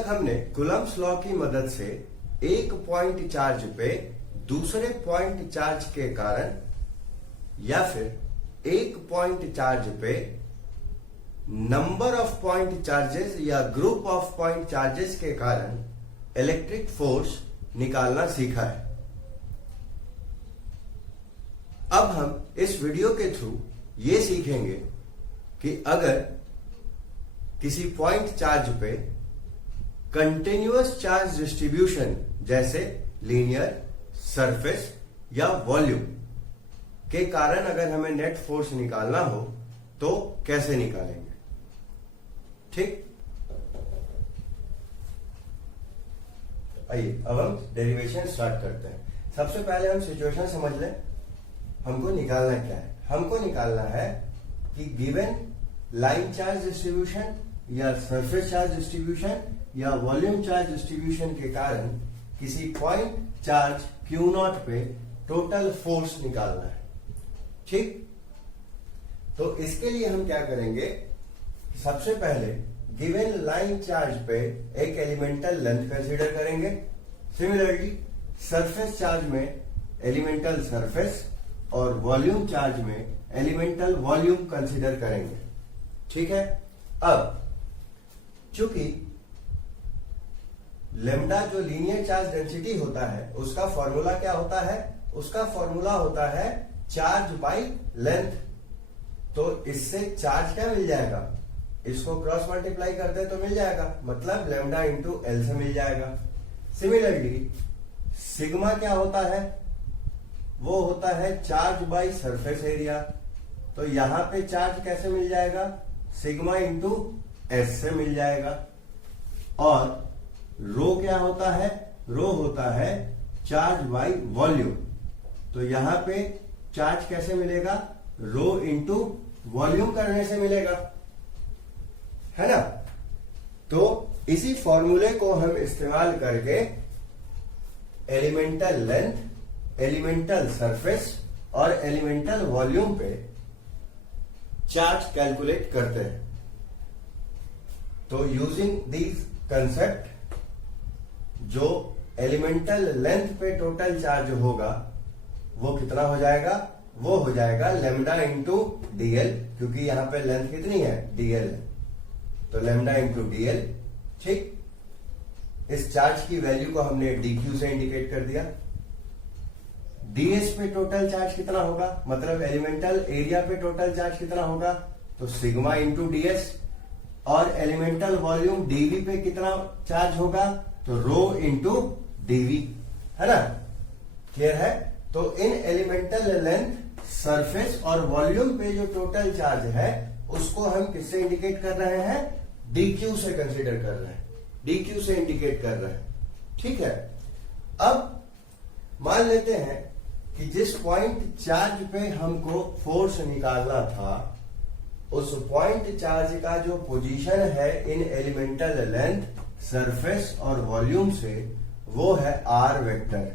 तक हमने Coulomb's law की मदद से एक पॉइंट चार्ज पे दूसरे पॉइंट चार्ज के कारण या फिर एक पॉइंट चार्ज पे नंबर ऑफ पॉइंट चार्जेस या ग्रुप ऑफ पॉइंट चार्जेस के कारण इलेक्ट्रिक फोर्स निकालना सीखा है। अब हम इस वीडियो के थ्रू ये सीखेंगे कि अगर किसी पॉइंट चार्ज पे कंटिन्यूअस चार्ज डिस्ट्रीब्यूशन जैसे लीनियर, सरफेस या वॉल्यूम के कारण अगर हमें नेट फोर्स निकालना हो तो कैसे निकालेंगे। ठीक, आइए अब हम डेरिवेशन स्टार्ट करते हैं। सबसे पहले हम सिचुएशन समझ लें, हमको निकालना क्या है। हमको निकालना है कि गिवन लाइन चार्ज डिस्ट्रीब्यूशन या सरफेस चार्ज डिस्ट्रीब्यूशन या वॉल्यूम चार्ज डिस्ट्रीब्यूशन के कारण किसी पॉइंट चार्ज Q0 पे टोटल फोर्स निकालना है। ठीक, तो इसके लिए हम क्या करेंगे, सबसे पहले गिवन लाइन चार्ज पे एक एलिमेंटल लेंथ कंसीडर करेंगे। सिमिलरली सरफेस चार्ज में एलिमेंटल सरफेस और वॉल्यूम चार्ज में एलिमेंटल वॉल्यूम कंसीडर करेंगे। ठीक है, अब चूंकि लेमडा जो लीनियर चार्ज डेंसिटी होता है उसका फॉर्मूला क्या होता है, उसका फॉर्मूला होता है चार्ज बाई लेंथ। तो इससे चार्ज क्या मिल जाएगा, इसको क्रॉस मल्टीप्लाई कर दे तो मिल जाएगा, मतलब लेमडा इंटू एल से मिल जाएगा। सिमिलरली सिग्मा क्या होता है, वो होता है चार्ज बाई सरफेस एरिया। तो यहां पे चार्ज कैसे मिल जाएगा, सिग्मा इंटू एस से मिल जाएगा। और रो क्या होता है, रो होता है चार्ज बाई वॉल्यूम। तो यहां पे चार्ज कैसे मिलेगा, रो इंटू वॉल्यूम करने से मिलेगा, है ना। तो इसी फॉर्मूले को हम इस्तेमाल करके एलिमेंटल लेंथ, एलिमेंटल सरफेस और एलिमेंटल वॉल्यूम पे चार्ज कैलकुलेट करते हैं। तो यूजिंग दीज कंसेप्ट जो एलिमेंटल लेंथ पे टोटल चार्ज होगा वो कितना हो जाएगा, वो हो जाएगा लेमडा इंटू डीएल, क्योंकि यहां पे लेंथ कितनी है, डीएल है, तो लेमडा इंटू डीएल। ठीक, इस चार्ज की वैल्यू को हमने डीक्यू से इंडिकेट कर दिया। डीएस पे टोटल चार्ज कितना होगा, मतलब एलिमेंटल एरिया पे टोटल चार्ज कितना होगा, तो सिग्मा इंटू डीएस। और एलिमेंटल वॉल्यूम डीवी पे कितना चार्ज होगा, तो रो इंटू डीवी, है ना। क्लियर है। तो इन एलिमेंटल लेंथ, सरफेस और वॉल्यूम पे जो टोटल चार्ज है उसको हम किससे इंडिकेट कर रहे हैं, डीक्यू से कंसीडर कर रहे हैं, डीक्यू से इंडिकेट कर रहे हैं। ठीक है, अब मान लेते हैं कि जिस पॉइंट चार्ज पे हमको फोर्स निकालना था उस पॉइंट चार्ज का जो पोजीशन है इन एलिमेंटल लेंथ, सरफेस और वॉल्यूम से, वो है आर वेक्टर।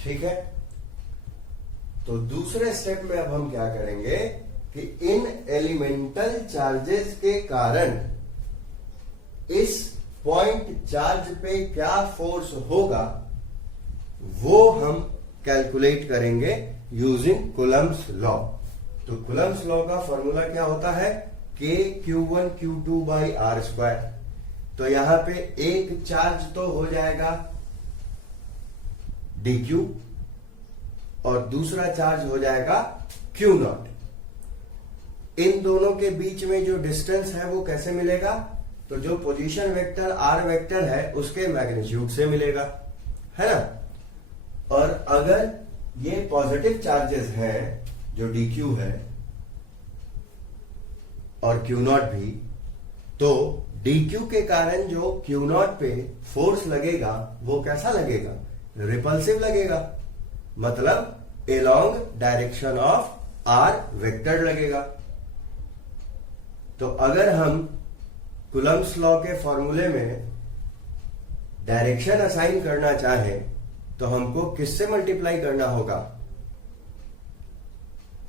ठीक है, तो दूसरे स्टेप में अब हम क्या करेंगे कि इन एलिमेंटल चार्जेस के कारण इस पॉइंट चार्ज पे क्या फोर्स होगा वो हम कैलकुलेट करेंगे यूजिंग कूलम्ब्स लॉ। तो कूलम्ब्स लॉ का फॉर्मूला क्या होता है, k Q1 Q2 by r square. तो यहां पे एक चार्ज तो हो जाएगा dq और दूसरा चार्ज हो जाएगा Q0। इन दोनों के बीच में जो डिस्टेंस है वो कैसे मिलेगा, तो जो पोजीशन वेक्टर आर वेक्टर है उसके मैग्नीट्यूड से मिलेगा, है ना। और अगर ये पॉजिटिव चार्जेस हैं जो dq है और Q0 भी, तो dq के कारण जो Q0 पे फोर्स लगेगा वो कैसा लगेगा, रिपल्सिव लगेगा, मतलब along direction of r vector लगेगा। तो अगर हम कूलम्ब्स लॉ के फॉर्मूले में डायरेक्शन असाइन करना चाहें तो हमको किससे मल्टीप्लाई करना होगा,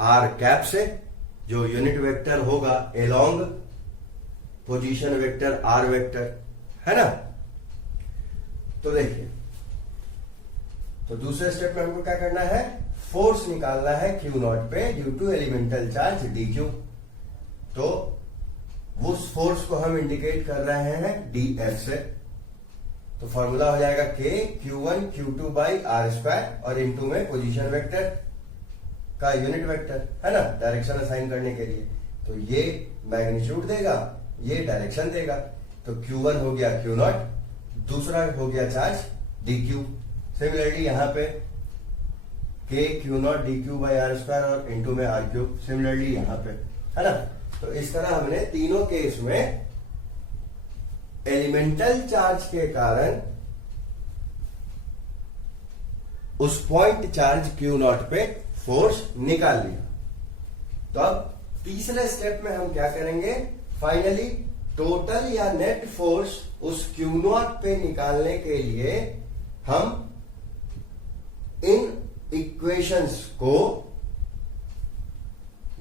आर कैप से, जो यूनिट वेक्टर होगा along position vector r vector, है ना। तो देखिए, तो दूसरे स्टेप में हमको क्या करना है, फोर्स निकालना है क्यू नॉट पे due to elemental charge d q. तो उस फोर्स को हम इंडिकेट कर रहे हैं डी एफ से। तो फॉर्मूला हो जाएगा k Q1 Q2 by r square और इनटू में पोजीशन वेक्टर का यूनिट वेक्टर, है ना, डायरेक्शन असाइन करने के लिए। तो ये मैग्नीट्यूड देगा, ये डायरेक्शन देगा। तो Q1 हो गया Q नॉट, दूसरा हो गया चार्ज DQ। सिमिलरली यहां पे k Q naught DQ by r square और इनटू में आर क्यूब, सिमिलरली यहां पे, है ना। तो इस तरह हमने तीनों केस में एलिमेंटल चार्ज के कारण उस पॉइंट चार्ज Q नॉट पे फोर्स निकाल लिया। तो अब तीसरे स्टेप में हम क्या करेंगे, फाइनली टोटल या नेट फोर्स उस Q नॉट पे निकालने के लिए हम इन इक्वेशंस को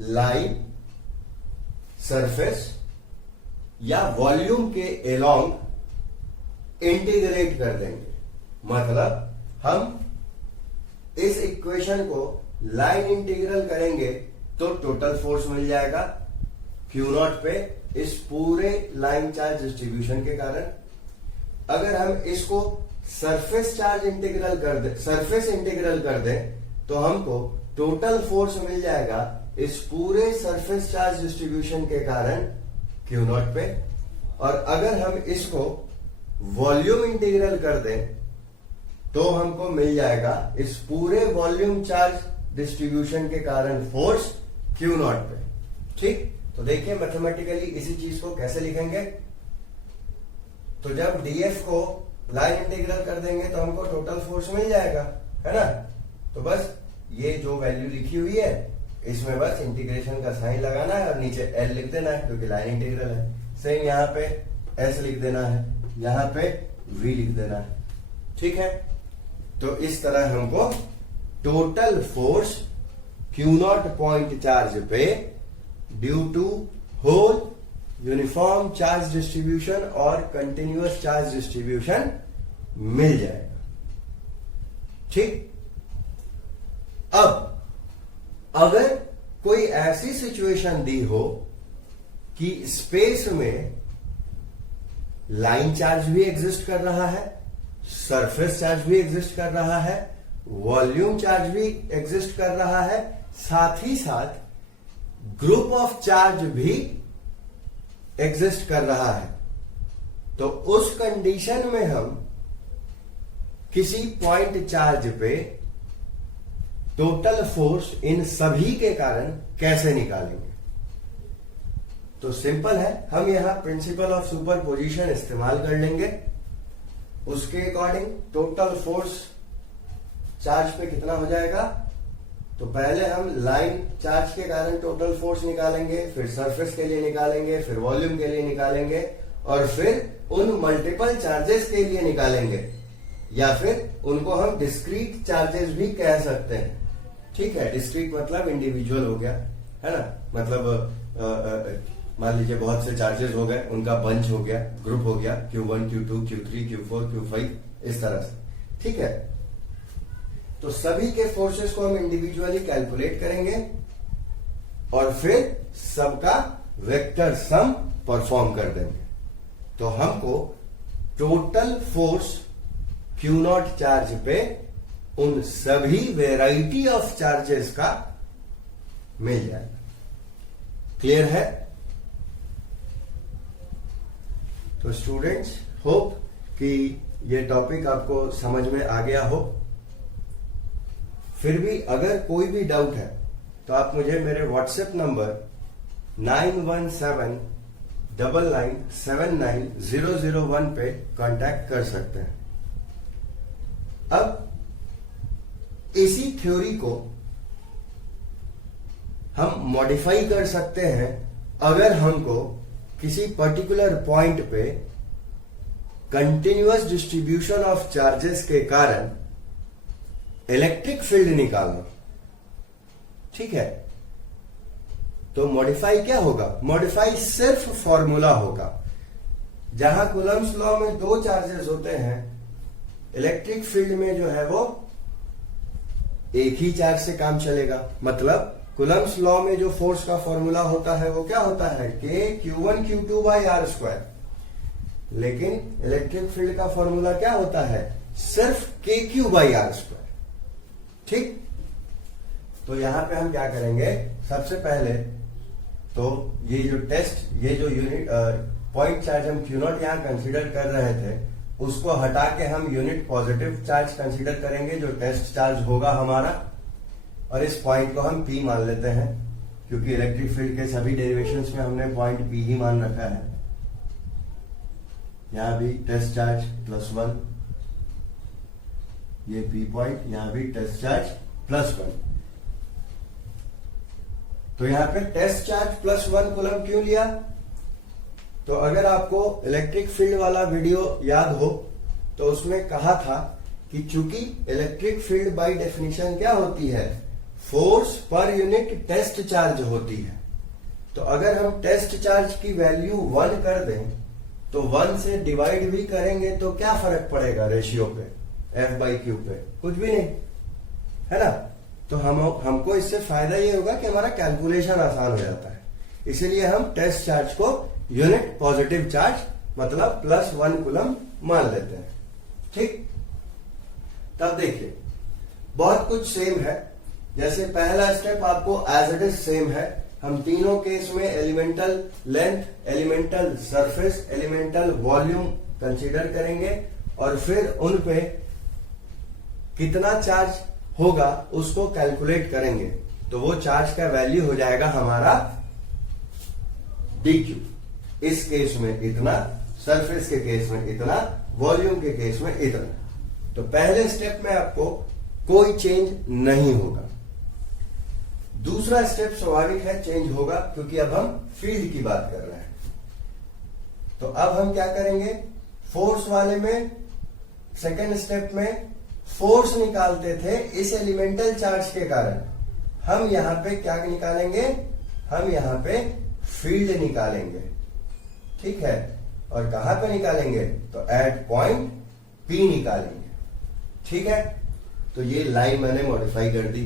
लाइन, सरफेस या वॉल्यूम के एलोंग इंटीग्रेट कर देंगे। मतलब हम इस इक्वेशन को लाइन इंटीग्रल करेंगे तो टोटल फोर्स मिल जाएगा Q नॉट पे इस पूरे लाइन चार्ज डिस्ट्रीब्यूशन के कारण। अगर हम इसको सरफेस चार्ज इंटीग्रल कर दे, सरफेस इंटीग्रल कर दें, तो हमको टोटल फोर्स मिल जाएगा इस पूरे सरफेस चार्ज डिस्ट्रीब्यूशन के कारण Q नॉट पे। और अगर हम इसको वॉल्यूम इंटीग्रल कर दें तो हमको मिल जाएगा इस पूरे वॉल्यूम चार्ज डिस्ट्रीब्यूशन के कारण फोर्स Q नॉट पे। ठीक, तो देखिए मैथमेटिकली इसी चीज को कैसे लिखेंगे। तो जब डीएफ को लाइन इंटीग्रल कर देंगे तो हमको टोटल फोर्स मिल जाएगा, है ना। तो बस ये जो वैल्यू लिखी हुई है इसमें बस इंटीग्रेशन का साइन लगाना है और नीचे L लिख देना है क्योंकि लाइन इंटीग्रल है। सेम यहाँ पे S लिख देना है, यहाँ पे V लिख देना है। ठीक है, तो इस तरह हमको total force Q nought point charge पे due to whole uniform charge distribution और कंटिन्यूअस चार्ज डिस्ट्रीब्यूशन मिल जाएगा। ठीक, अब अगर कोई ऐसी सिचुएशन दी हो कि स्पेस में लाइन चार्ज भी एग्जिस्ट कर रहा है, सरफेस चार्ज भी एग्जिस्ट कर रहा है, वॉल्यूम चार्ज भी एग्जिस्ट कर रहा है, साथ ही साथ ग्रुप ऑफ चार्ज भी एग्जिस्ट कर रहा है, तो उस कंडीशन में हम किसी पॉइंट चार्ज पे टोटल फोर्स इन सभी के कारण कैसे निकालेंगे। तो सिंपल है, हम यहां प्रिंसिपल ऑफ सुपरपोजिशन इस्तेमाल कर लेंगे। उसके अकॉर्डिंग टोटल फोर्स चार्ज पे कितना हो जाएगा, तो पहले हम लाइन चार्ज के कारण टोटल फोर्स निकालेंगे, फिर सरफेस के लिए निकालेंगे, फिर वॉल्यूम के लिए निकालेंगे और फिर उन मल्टीपल चार्जेस के लिए निकालेंगे, या फिर उनको हम डिस्क्रीट चार्जेस भी कह सकते हैं। ठीक है, डिस्क्रीट मतलब इंडिविजुअल हो गया, है ना, मतलब मान लीजिए बहुत से चार्जेस हो गए, उनका बंच हो गया, ग्रुप हो गया, Q1 Q2 Q3 Q4 Q5 इस तरह से। ठीक है, तो सभी के फोर्सेस को हम इंडिविजुअली कैलकुलेट करेंगे और फिर सबका वेक्टर सम परफॉर्म कर देंगे। तो हमको total force Q not charge पे उन सभी वेराइटी ऑफ चार्जेस का मिल जाएगा। क्लियर है? तो स्टूडेंट्स, होप कि ये टॉपिक आपको समझ में आ गया हो। फिर भी अगर कोई भी डाउट है तो आप मुझे मेरे व्हाट्सएप नंबर 9179979001 पे कांटेक्ट कर सकते हैं। अब इसी थ्योरी को हम मॉडिफाई कर सकते हैं अगर हमको किसी पर्टिकुलर पॉइंट पे कंटिन्यूअस डिस्ट्रीब्यूशन ऑफ चार्जेस के कारण इलेक्ट्रिक फील्ड निकालना। ठीक है, तो मॉडिफाई क्या होगा? मॉडिफाई सिर्फ फॉर्मूला होगा। जहां कूलम्स लॉ में दो चार्जेस होते हैं, इलेक्ट्रिक फील्ड में जो है वो एक ही चार्ज से काम चलेगा। मतलब कूलम्स लॉ में जो फोर्स का फॉर्मूला होता है वो क्या होता है, k Q1 Q2 by r square. लेकिन इलेक्ट्रिक फील्ड का फॉर्मूला क्या होता है, सिर्फ के क्यू बाई आर स्क्वायर। ठीक, तो यहां पे हम क्या करेंगे, सबसे पहले तो ये जो टेस्ट, ये जो यूनिट पॉइंट चार्ज हम Q0 यहां कंसीडर कर रहे थे, उसको हटा के हम यूनिट पॉजिटिव चार्ज कंसीडर करेंगे, जो टेस्ट चार्ज होगा हमारा। और इस पॉइंट को हम P मान लेते हैं, क्योंकि इलेक्ट्रिक फील्ड के सभी डेरिवेशंस में हमने पॉइंट P ही मान रखा है। यहां भी टेस्ट चार्ज +1, ये P पॉइंट, यहां भी टेस्ट चार्ज +1। तो यहां पे टेस्ट चार्ज +1 कूलम क्यों लिया, तो अगर आपको इलेक्ट्रिक फील्ड वाला वीडियो याद हो तो उसमें कहा था कि चूंकि इलेक्ट्रिक फील्ड बाय डेफिनेशन क्या होती है, force per unit test charge होती है। तो अगर हम टेस्ट चार्ज की वैल्यू 1 कर दें तो 1 से डिवाइड भी करेंगे तो क्या फर्क पड़ेगा रेशियो पे, F/Q पे, कुछ भी नहीं, है ना। तो हमको इससे फायदा ये होगा कि हमारा कैलकुलेशन आसान हो जाता है। इसीलिए हम टेस्ट चार्ज को यूनिट पॉजिटिव चार्ज मतलब +1 कूलम मान लेते हैं। ठीक, तब देखिए बहुत कुछ सेम है। जैसे पहला स्टेप आपको एज इट इज सेम है। हम तीनों केस में elemental length, elemental surface, elemental volume consider करेंगे और फिर उन पे कितना चार्ज होगा उसको कैलकुलेट करेंगे। तो वो चार्ज का वैल्यू हो जाएगा हमारा dq। इस केस में इतना, सरफेस के केस में इतना, वॉल्यूम के केस में इतना। तो पहले स्टेप में आपको कोई चेंज नहीं होगा। दूसरा स्टेप स्वाभाविक है चेंज होगा, क्योंकि अब हम फील्ड की बात कर रहे हैं। तो अब हम क्या करेंगे, फोर्स वाले में सेकेंड स्टेप में फोर्स निकालते थे इस एलिमेंटल चार्ज के कारण। हम यहां पे क्या निकालेंगे, हम यहां पे फील्ड निकालेंगे। ठीक है, और कहां पे निकालेंगे, तो एट पॉइंट P निकालेंगे। ठीक है, तो ये लाइन मैंने मॉडिफाई कर दी,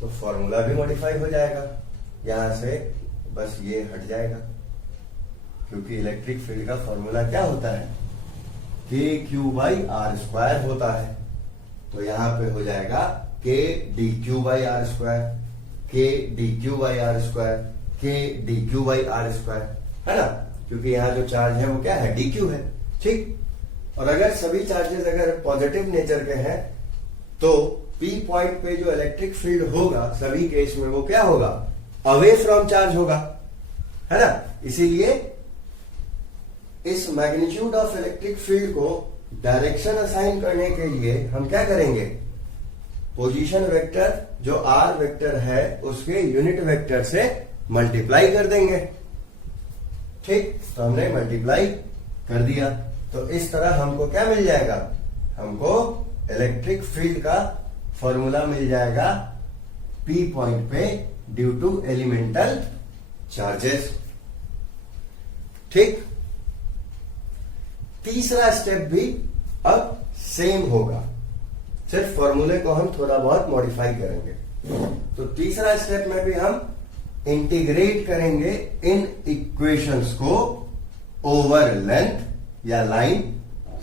तो फॉर्मूला भी मॉडिफाई हो जाएगा। यहां से बस ये हट जाएगा, क्योंकि इलेक्ट्रिक फील्ड का फॉर्मूला क्या होता है, के क्यू बाई आर स्क्वायर होता है। तो यहां पे हो जाएगा k d q by r square, k d q by r square, k d q by r square, है ना, क्योंकि यहां जो चार्ज है वो क्या है, डी क्यू है। ठीक, और अगर सभी चार्जेस अगर पॉजिटिव नेचर के हैं तो P पॉइंट पे जो इलेक्ट्रिक फील्ड होगा सभी केस में वो क्या होगा, अवे फ्रॉम चार्ज होगा, है ना। इसीलिए इस मैग्नीट्यूड ऑफ इलेक्ट्रिक फील्ड को डायरेक्शन असाइन करने के लिए हम क्या करेंगे, पोजीशन वेक्टर जो R वेक्टर है उसके यूनिट वेक्टर से मल्टीप्लाई कर देंगे। ठीक, तो हमने मल्टीप्लाई कर दिया, तो इस तरह हमको क्या मिल जाएगा, हमको इलेक्ट्रिक फील्ड का फॉर्मूला मिल जाएगा P पॉइंट पे ड्यू टू एलिमेंटल चार्जेस। ठीक, तीसरा स्टेप भी अब सेम होगा, सिर्फ फॉर्मूले को हम थोड़ा बहुत मॉडिफाई करेंगे। तो तीसरा स्टेप में भी हम इंटीग्रेट करेंगे इन इक्वेशंस को ओवर लेंथ या लाइन,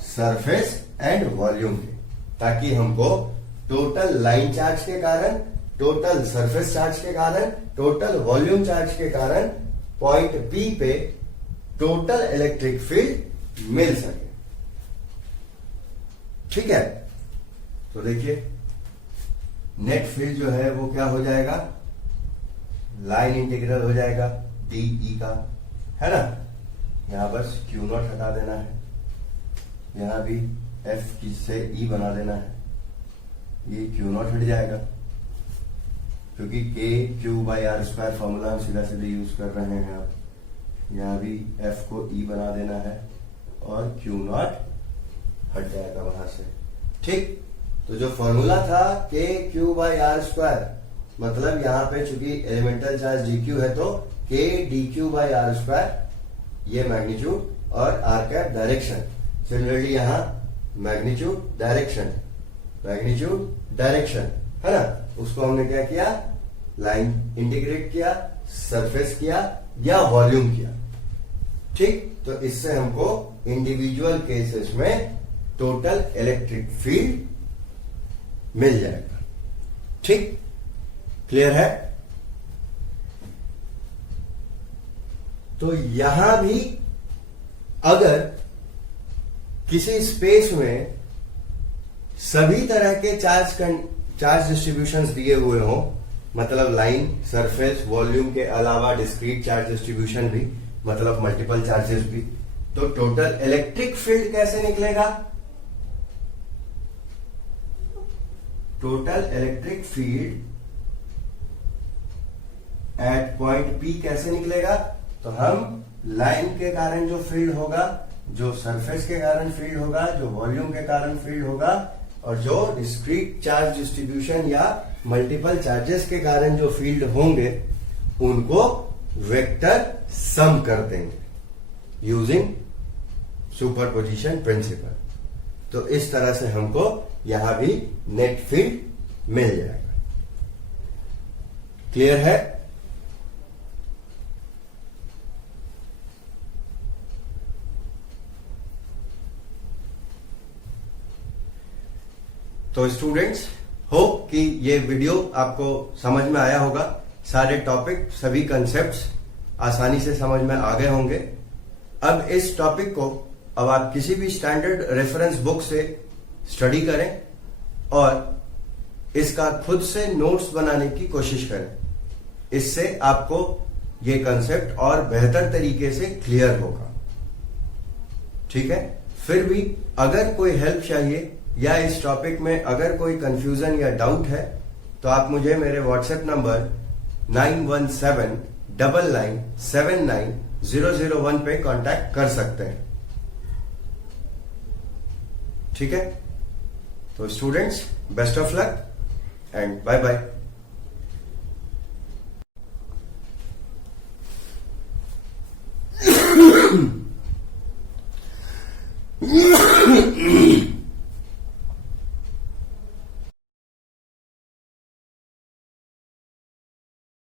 सरफेस एंड वॉल्यूम के, ताकि हमको टोटल लाइन चार्ज के कारण, टोटल सरफेस चार्ज के कारण, टोटल वॉल्यूम चार्ज के कारण पॉइंट P पे टोटल इलेक्ट्रिक फील्ड मिल सके। ठीक है, तो देखिए नेट फील्ड जो है वो क्या हो जाएगा, लाइन इंटीग्रल हो जाएगा dE का, है ना। यहां बस Q0 हटा देना है, यहां भी F से E बना देना है, ये Q0 हट जाएगा, क्योंकि k q by r square formula हम सीधा सीधे यूज कर रहे हैं। अब यहां भी F को E बना देना है और Q0 हट जाएगा वहां से। ठीक, तो जो फॉर्मूला था के क्यू बाई आर स्क्वायर, मतलब यहां पे चूंकि एलिमेंटल चार्ज dq है तो k d q by r square, ये मैग्नीट्यूड, और आर कैप डायरेक्शन। सिमिलरली यहां मैग्नीट्यूड डायरेक्शन है ना, उसको हमने क्या किया, लाइन इंटीग्रेट किया, सरफेस किया या वॉल्यूम किया। ठीक, तो इससे हमको इंडिविजुअल केसेस में टोटल इलेक्ट्रिक फील्ड मिल जाएगा। ठीक, क्लियर है। तो यहां भी अगर किसी स्पेस में सभी तरह के चार्ज डिस्ट्रीब्यूशंस दिए हुए हों, मतलब लाइन, सरफेस, वॉल्यूम के अलावा डिस्क्रीट चार्ज डिस्ट्रीब्यूशन भी, मतलब मल्टीपल चार्जेस भी, तो टोटल इलेक्ट्रिक फील्ड कैसे निकलेगा? Total electric field at point P कैसे निकलेगा? तो हम लाइन के कारण जो फील्ड होगा, जो सरफेस के कारण फील्ड होगा, जो वॉल्यूम के कारण फील्ड होगा, और जो डिस्क्रीट चार्ज डिस्ट्रीब्यूशन या मल्टीपल चार्जेस के कारण जो फील्ड होंगे, उनको वेक्टर सम कर देंगे यूजिंग सुपरपोजिशन प्रिंसिपल। तो इस तरह से हमको यहां भी नेट फील्ड मिल जाएगा। क्लियर है? तो स्टूडेंट्स, होप कि ये वीडियो आपको समझ में आया होगा। सारे टॉपिक, सभी कंसेप्ट्स आसानी से समझ में आ गए होंगे। अब इस टॉपिक को अब आप किसी भी स्टैंडर्ड रेफरेंस बुक से स्टडी करें और इसका खुद से नोट्स बनाने की कोशिश करें। इससे आपको ये कंसेप्ट और बेहतर तरीके से क्लियर होगा। ठीक है? फिर भी अगर कोई हेल्प चाहिए या इस टॉपिक में अगर कोई कंफ्यूजन या डाउट है, तो आप मुझे मेरे व्हाट्सएप नंबर 9179979001 पे कांटेक्ट कर सकते हैं। ठीक है? तो students, best of luck and bye bye.